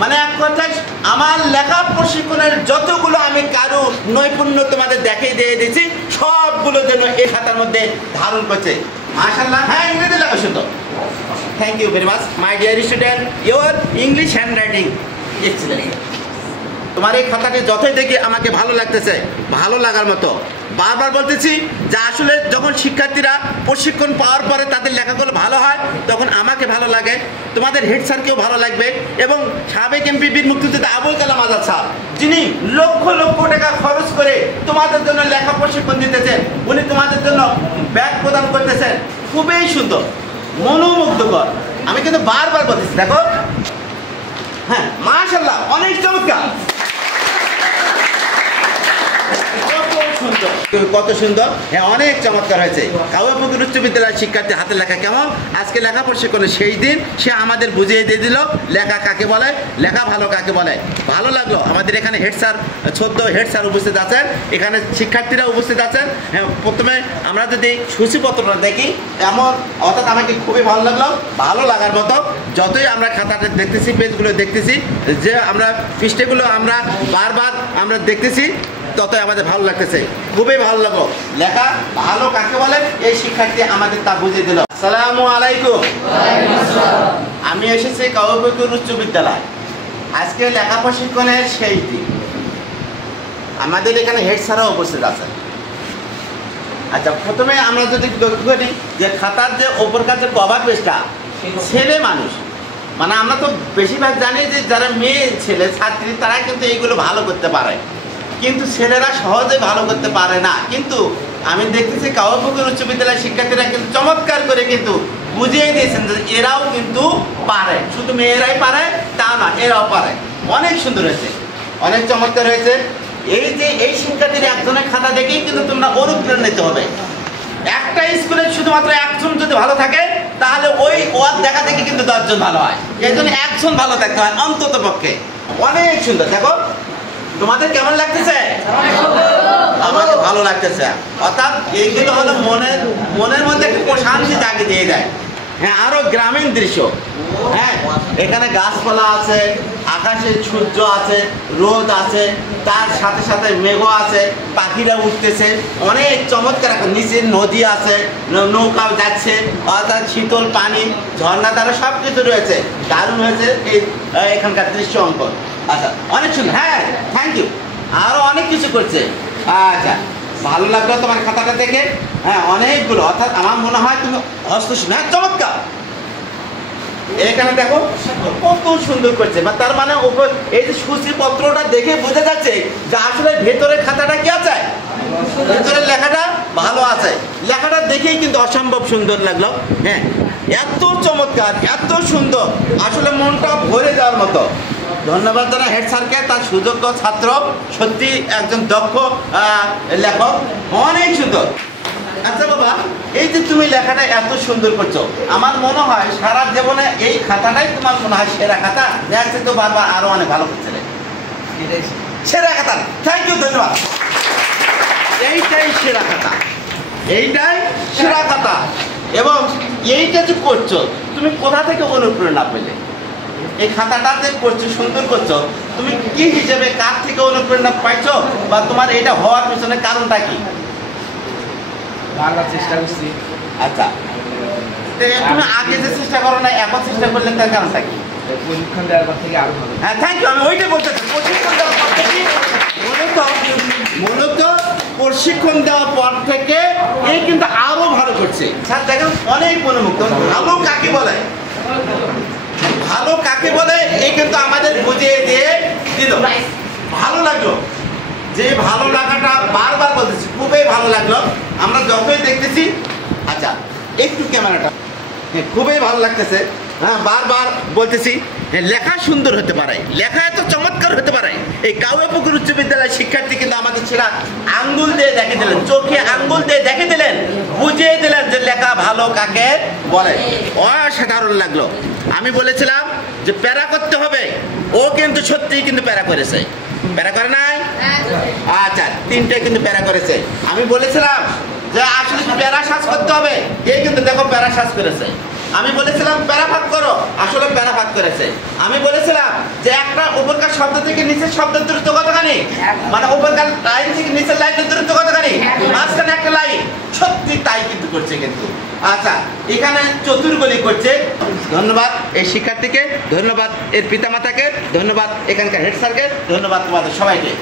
মানে এক কথায় আমার লেখা প্রশিক্ষণের যতগুলো আমি কারো নৈপুণ্য তোমাদের দেখিয়ে দিয়ে দিয়েছি সবগুলো যেন এই খাতার মধ্যে ধারণ করছে। মাশাআল্লাহ, হ্যাঁ ইংরেজি লেখা সুন্দর। Thank you very much my dear student, your English handwriting excellent. তোমার এই খাতাটি যতই দেখি আমাকে ভালো লাগতেছে, ভালো লাগার মতো। বারবার বলতেছি যে আসলে যখন শিক্ষার্থীরা প্রশিক্ষণ পাওয়ার পরে তাদের লেখাগুলো ভালো হয় তখন আমাকে ভালো লাগে, তোমাদের হেড স্যারকেও ভালো লাগবে। এবং সাবেক এমপি বীর মুক্তিযোদ্ধা আবুল কালাম আজাদ স্যার, যিনি লক্ষ লক্ষ টাকা খরচ করে তোমাদের জন্য লেখা প্রশিক্ষণ দিতেছেন, উনি তোমাদের জন্য ব্যাগ প্রদান করতেছেন, খুবই সুন্দর, মনোমুগ্ধকর। আমি কিন্তু বারবার বলতেছি, দেখো, হ্যাঁ মাশাআল্লাহ, অনেক চমৎকার, কত সুন্দর, হ্যাঁ অনেক চমৎকার হয়েছে। কাউয়াপুকুর উচ্চ বিদ্যালয়ের শিক্ষার্থী হাতে লেখা কেমন? আজকে লেখা প্রশিক্ষণে সেই দিন সে আমাদের বুঝিয়ে দিয়ে দিল লেখা কাকে বলে, লেখা ভালো কাকে বলে। ভালো লাগলো। আমাদের এখানে হেড স্যার, ছোট্ট হেড স্যার উপস্থিত আছেন, এখানে শিক্ষার্থীরা উপস্থিত আছেন। হ্যাঁ, প্রথমে আমরা যদি সূচিপত্রটা দেখি এমন, অর্থাৎ আমাকে খুবই ভালো লাগলো, ভালো লাগার মতো। যতই আমরা খাতাটা দেখতেছি, পেজগুলো দেখতেছি, যে আমরা পৃষ্ঠাগুলো আমরা বারবার আমরা দেখতেছি, ততই আমাদের ভালো লাগতেছে, খুবই ভালো লাগলো। লেখা ভালো কাকে বলে এই শিক্ষার্থী আমাদের তা বুঝিয়ে দিল। আসসালামু আলাইকুম। আমি এসেছি কাউয়াপুকুর উচ্চ বিদ্যালয়। আজকে লেখা প্রশিক্ষণের সেই দিন। আমাদের এখানে হেড স্যারও উপস্থিত আছেন। আচ্ছা, প্রথমে আমরা যদি লক্ষ্য করি যে খাতার যে ওপর কাছে কভার পেজটা, ছেলে মানুষ, মানে আমরা তো বেশিরভাগ জানি যে যারা মেয়ে ছেলে ছাত্রী তারা কিন্তু এইগুলো ভালো করতে পারে, কিন্তু ছেলেরা সহজে ভালো করতে পারে না। কিন্তু আমি দেখতেছি কাউয়াপুকুর উচ্চ বিদ্যালয়ের শিক্ষার্থীরা কিন্তু চমৎকার করে কিন্তু বুঝিয়ে দিয়েছেন যে এরাও কিন্তু পারে, শুধু মেয়েরাই পারে তা না, এরাও পারে। অনেক সুন্দর হয়েছে, অনেক চমৎকার হয়েছে। এই যে এই শিক্ষার্থীর একজনের খাতা দেখেই কিন্তু তোমরা অনুপ্রেরণিত হবে। একটা স্কুলে শুধুমাত্র একজন যদি ভালো থাকে তাহলে ওই ওয়ার্ড দেখা দেখে কিন্তু 10 জন ভালো হয়। এই জন্য একজন ভালো থাকতে হয় অন্তত পক্ষে। অনেক সুন্দর। দেখো তোমাদের কেমন লাগতেছে? আমাকে ভালো লাগতেছে। অর্থাৎ এইগুলো হলো মনের মধ্যে একটু প্রশান্তি জাগিয়ে দিয়ে যায়। হ্যাঁ, আরো গ্রামীণ দৃশ্য। হ্যাঁ, এখানে গাছপালা আছে, আকাশে সূর্য আছে, রোদ আছে, তার সাথে সাথে মেঘও আছে, পাখিরা উঠতেছে, অনেক চমৎকার। নিচে নদী আছে, নৌকাও যাচ্ছে, অর্থাৎ শীতল পানি, ঝর্ণা দ্বারা সব কিছু রয়েছে। দারুণ হয়েছে এই এখানকার দৃশ্য অঙ্কন। আচ্ছা, অনেক সুন্দর। হ্যাঁ, থ্যাংক ইউ। আরও অনেক কিছু করছে। আচ্ছা, ভালো লাগলো তোমার খাতাটা দেখে। হ্যাঁ, অনেকগুলো, অর্থাৎ আমার মনে হয় তুমি হস্তশিল্প, হ্যাঁ চমৎকার। এখানে দেখো কত সুন্দর করছে, বা তার মানে এই যে সূচিপত্রটা দেখে বোঝা যাচ্ছে যে আসলে ভেতরের খাতাটা কি আছে, ভেতরের লেখাটা ভালো আছে। লেখাটা দেখেই কিন্তু অসম্ভব সুন্দর লাগলো। হ্যাঁ, এত চমৎকার, এত সুন্দর, আসলে মনটা ভরে যাওয়ার মতো। ধন্যবাদ জানাই হেড স্যারকে, তার সুযোগ্য ছাত্র, সত্যি একজন দক্ষ লেখক, অনেক সুন্দর। আচ্ছা বাবা, এই যে তুমি লেখাটা এত সুন্দর করছো, আমার মনে হয় সারা জীবনে এই খাতাটাই তোমার মনে হয় সেরা খাতা। দেখছি তো বারবার আরো অনেক ভালো করছে, সেরা খাতা। থ্যাংক ইউ, ধন্যবাদ। এইটাই সেরা খাতা, এইটাই সেরা খাতা। এবং এইটা যে করছো তুমি কোথা থেকে অনুপ্রেরণা পেলে? এই খাতাটা যে করছো, সুন্দর করছো, তুমি কি হিসেবে কার থেকে অনুপ্রেরণা পাইছো, বা তোমার এটা হওয়ার পিছনে কারণটা কি? বারবার চেষ্টা করছি। আচ্ছা, তুমি আগে যে চেষ্টা করো না এখন চেষ্টা করলে তার কারণটা কি? প্রশিক্ষণ দেওয়ার পর থেকে আরো ভালো। হ্যাঁ, থ্যাংক ইউ। আমি ওইটাই বলতে চাই, প্রশিক্ষণ দেওয়ার পর থেকে মূলত প্রশিক্ষণ দেওয়ার পর থেকে এই কিন্তু আরো ভালো করছে। স্যার দেখেন অনেক মনোমুগ্ধ। ভালো কাকে বলে, ভালো কাকে বলে এই কিন্তু আমাদের বুঝিয়ে দিয়ে দিল। ভালো লাগলো, যে ভালো লাগাটা বারবার বলতেছি, খুবই ভালো লাগলো। আমরা যতই দেখতেছি, আচ্ছা একটু ক্যামেরাটা, খুবই ভালো লাগতেছে। হ্যাঁ, বারবার বলতেছি লেখা সুন্দর হতে পারে, লেখা এত চমৎকার হতে পারে। এই কাউয়াপুকুর উচ্চ বিদ্যালয়ের শিক্ষার্থী কিন্তু আমাদের ছেড়া আঙ্গুল দিয়ে দেখে দিলেন, চোখে আঙ্গুল দিয়ে দেখে দিলেন, বুঝিয়ে দিলেন যে লেখা ভালো কাকে বলে। অসাধারণ লাগলো। আমি বলেছিলাম যে প্যারা করতে হবে, ও কিন্তু সত্যিই কিন্তু প্যারা করেছে। প্যারা করে নাই? আচ্ছা, 3টে কিন্তু প্যারা করেছে। আমি বলেছিলাম যে আসলে প্যারা শ্বাস করতে হবে, এই কিন্তু দেখো প্যারা শ্বাস করেছে। আমি বলেছিলাম প্যারা ভাগ করো, আসলে প্যারা ভাগ করেছে। আমি বলেছিলাম যে একটা উপরকার শব্দ থেকে নিচের শব্দের দূরত্ব কতখানি, মানে উপরকার লাইন থেকে নিচের লাইনের দূরত্ব কতখানি, মাঝখানে একটা লাইন। সত্যি তাই কিন্তু করছে কিন্তু। আচ্ছা, এখানে চতুর্গলি করছে। ধন্যবাদ এই শিক্ষার্থীকে, ধন্যবাদ এর পিতামাতাকে, ধন্যবাদ এখানকার হেড স্যারকে, ধন্যবাদ তোমাদের সবাইকে।